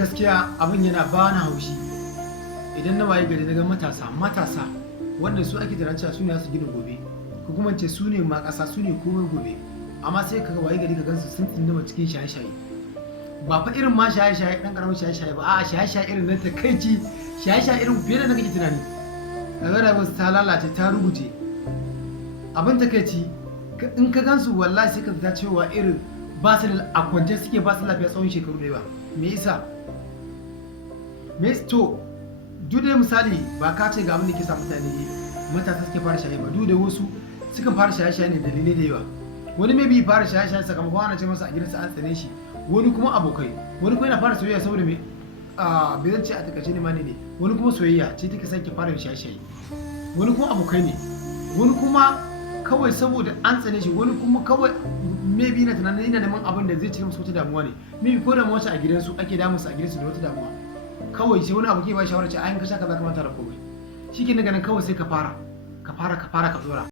gaskiya abin yana bani haushi idan na waye gari na ga matasa wanda su ake tunanin cewa su ne za su gina gobe ko kuma ce su ne ma ƙasa su ne komai gobe amma sai ka waye gari ka gansu sun tsinduma cikin shaye-shaye ba fa irin ma shaye-shaye dan karamin shaye-shaye ba a'a shaye-shaye irin na takaici shaye-shaye irin fiye da na kake tunani kaga rayuwar ta lalace ta rubuce abin takaici in ka gansu wallahi sai ka ta cewa irin ba su da akwance suke ba su lafiya tsawon shekaru da yawa me yasa to duk da misali ba ka ce ga abin da ke sa matasa suke fara shaye ba duk da wasu sukan fara shaye-shaye ne dalilai da yawa wani maybe fara shaye-shaye sakamakon ana ce masa a gidansa an tsane shi wani kuma abokai wani kuma yana fara soyayya saboda me bai zan ce a takaice ne ma ne wani kuma soyayya ce take son ki fara shaye-shaye wani kuma abokai ne wani kuma kawai saboda an tsane shi wani kuma kawai maybe na tunanin yana neman abin da zai cire musu wata damuwa ne maybe ko da mawace a gidansu ake damunsu a gidansu da wata damuwa kawai sai wani abu ke ba shawara ce ayin ka sha kaza kamata da komai shi ke ganin kawai sai ka fara ka dora